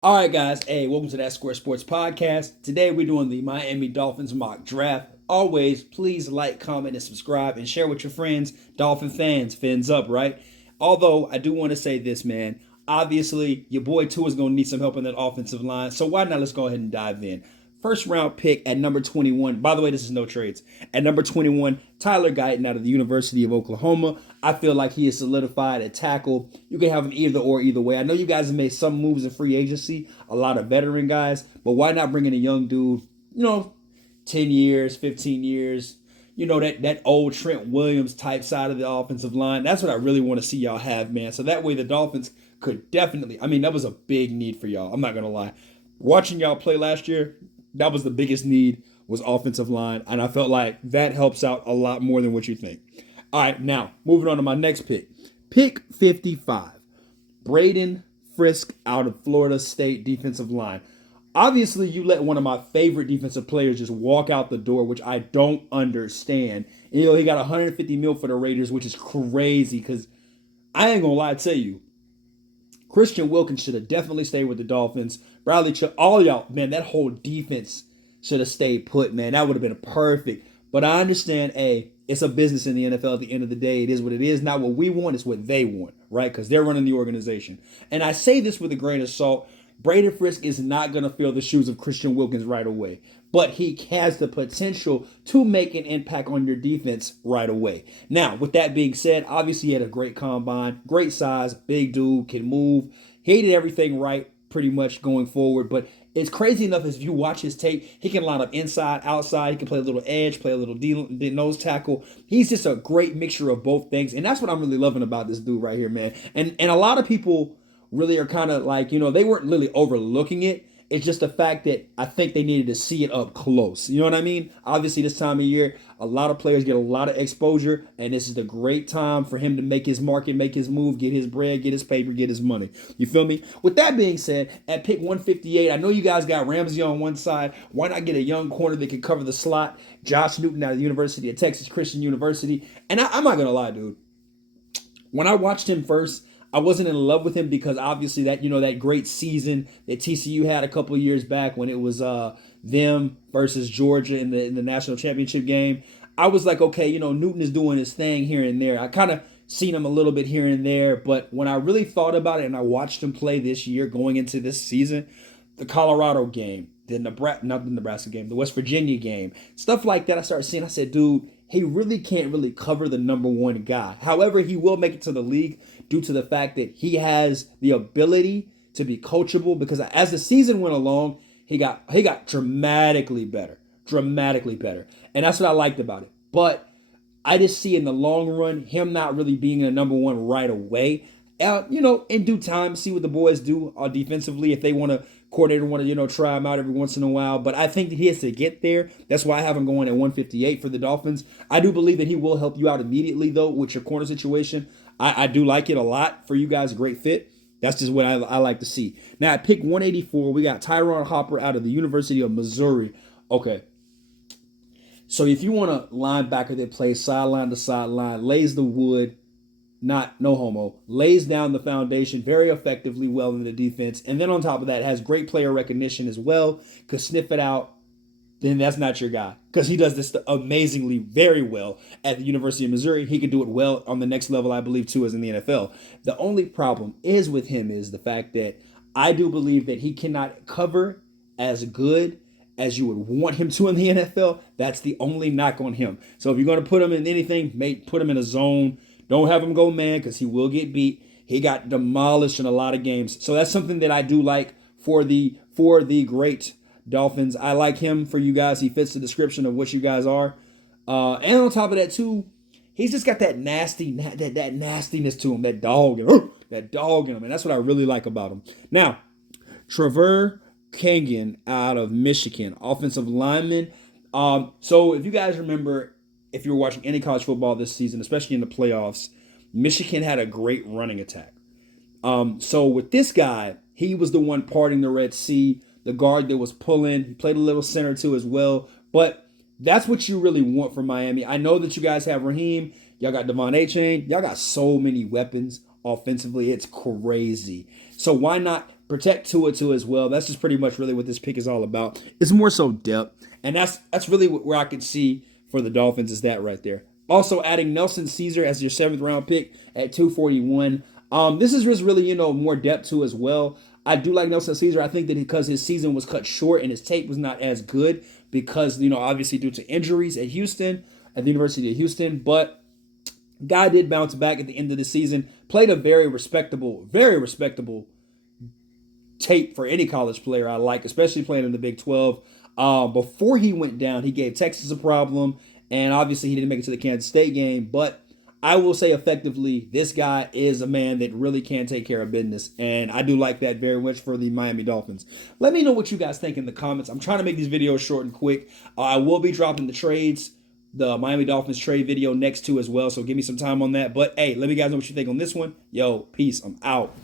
All right, guys. Hey, welcome to That Square Sports Podcast. Today we're doing the Miami Dolphins mock draft. Always, please like, comment, and subscribe, and share with your friends, Dolphin fans. Fins up, right? Although I do want to say this, man. Obviously, your boy Tua is going to need some help in that offensive line. So why not? Let's go ahead and dive in. First round pick at number 21. By the way, this is no trades. At number 21, Tyler Guyton out of the University of Oklahoma. I feel like he is solidified at tackle. You can have him either way. I know you guys have made some moves in free agency, a lot of veteran guys, but why not bring in a young dude, 10 years, 15 years, that old Trent Williams type side of the offensive line. That's what I really want to see y'all have, man. So that way the Dolphins could definitely, that was a big need for y'all. I'm not going to lie. Watching y'all play last year, that was the biggest need was offensive line, and I felt like that helps out a lot more than what you think. All right, now moving on to my next pick. Pick 55, Braden Frisk out of Florida State defensive line. Obviously, you let one of my favorite defensive players just walk out the door, which I don't understand. And, he got 150 mil for the Raiders, which is crazy because I ain't gonna lie to you. Christian Wilkins should have definitely stayed with the Dolphins. Bradley Chubb, all y'all, man, that whole defense should have stayed put, man. That would have been perfect. But I understand, it's a business in the NFL at the end of the day. It is what it is. Not what we want, it's what they want, right? Because they're running the organization. And I say this with a grain of salt. Braden Frisk is not going to fill the shoes of Christian Wilkins right away, but he has the potential to make an impact on your defense right away. Now, with that being said, obviously he had a great combine, great size, big dude, can move. He did everything right pretty much going forward, but it's crazy enough as if you watch his tape, he can line up inside, outside. He can play a little edge, play a little nose tackle. He's just a great mixture of both things, and that's what I'm really loving about this dude right here, man. And a lot of people really are kind of like, they weren't really overlooking it. It's just the fact that I think they needed to see it up close. You know what I mean? Obviously, this time of year, a lot of players get a lot of exposure, and this is the great time for him to make his market, make his move, get his bread, get his paper, get his money. You feel me? With that being said, at pick 158, I know you guys got Ramsey on one side. Why not get a young corner that can cover the slot? Josh Newton out of the University of Texas Christian University. And I'm not going to lie, dude. When I watched him first, I wasn't in love with him because obviously that great season that TCU had a couple years back when it was them versus Georgia in the national championship game. I was like, okay, Newton is doing his thing here and there. I kind of seen him a little bit here and there, but when I really thought about it and I watched him play this year going into this season, the Colorado game, not the Nebraska game, the West Virginia game, stuff like that, I started seeing. I said, dude, he really can't really cover the number one guy. However, he will make it to the league due to the fact that he has the ability to be coachable, because as the season went along, he got dramatically better. And that's what I liked about it. But I just see in the long run him not really being a number one right away. In due time, see what the boys do defensively if they want to coordinator want to try him out every once in a while. But I think that he has to get there. That's why I have him going at 158 for the Dolphins. I do believe that he will help you out immediately though with your corner situation. I do like it a lot for you guys. Great fit. That's just what I like to see. Now at pick 184, we got Tyron Hopper out of the University of Missouri. Okay. So if you want a linebacker that plays sideline to sideline, lays the wood, no homo, lays down the foundation very effectively well in the defense, and then on top of that has great player recognition as well, could sniff it out, then that's not your guy. Because he does this amazingly very well at the University of Missouri. He could do it well on the next level, I believe, too, as in the NFL. The only problem is with him is the fact that I do believe that he cannot cover as good as you would want him to in the NFL. That's the only knock on him. So if you're going to put him in anything, put him in a zone. Don't have him go man because he will get beat. He got demolished in a lot of games. So that's something that I do like for the great Dolphins. I like him for you guys. He fits the description of what you guys are. And on top of that too, he's just got that nastiness to him, that dog in him. And that's what I really like about him. Now, Trevor Kangan out of Michigan, offensive lineman. So if you guys remember, if you were watching any college football this season, especially in the playoffs, Michigan had a great running attack. So with this guy, he was the one parting the Red Sea, the guard that was pulling. He played a little center too as well. But that's what you really want from Miami. I know that you guys have Raheem. Y'all got Devon Achane. Y'all got so many weapons offensively. It's crazy. So why not Protect Tua too as well. That's just pretty much really what this pick is all about. It's more so depth, and that's really where I could see for the Dolphins is that right there. Also adding Nelson Caesar as your 7th round pick at 241. This is just really more depth to as well. I do like Nelson Caesar. I think that because his season was cut short and his tape was not as good because obviously due to injuries at the University of Houston, but guy did bounce back at the end of the season. Played a very respectable tape for any college player I like, especially playing in the Big 12. Before he went down, he gave Texas a problem, and obviously he didn't make it to the Kansas State game. But I will say effectively, this guy is a man that really can take care of business, and I do like that very much for the Miami Dolphins. Let me know what you guys think in the comments. I'm trying to make these videos short and quick. I will be dropping the Miami Dolphins trade video next too as well, so give me some time on that. But hey, let me guys know what you think on this one. Yo, peace. I'm out.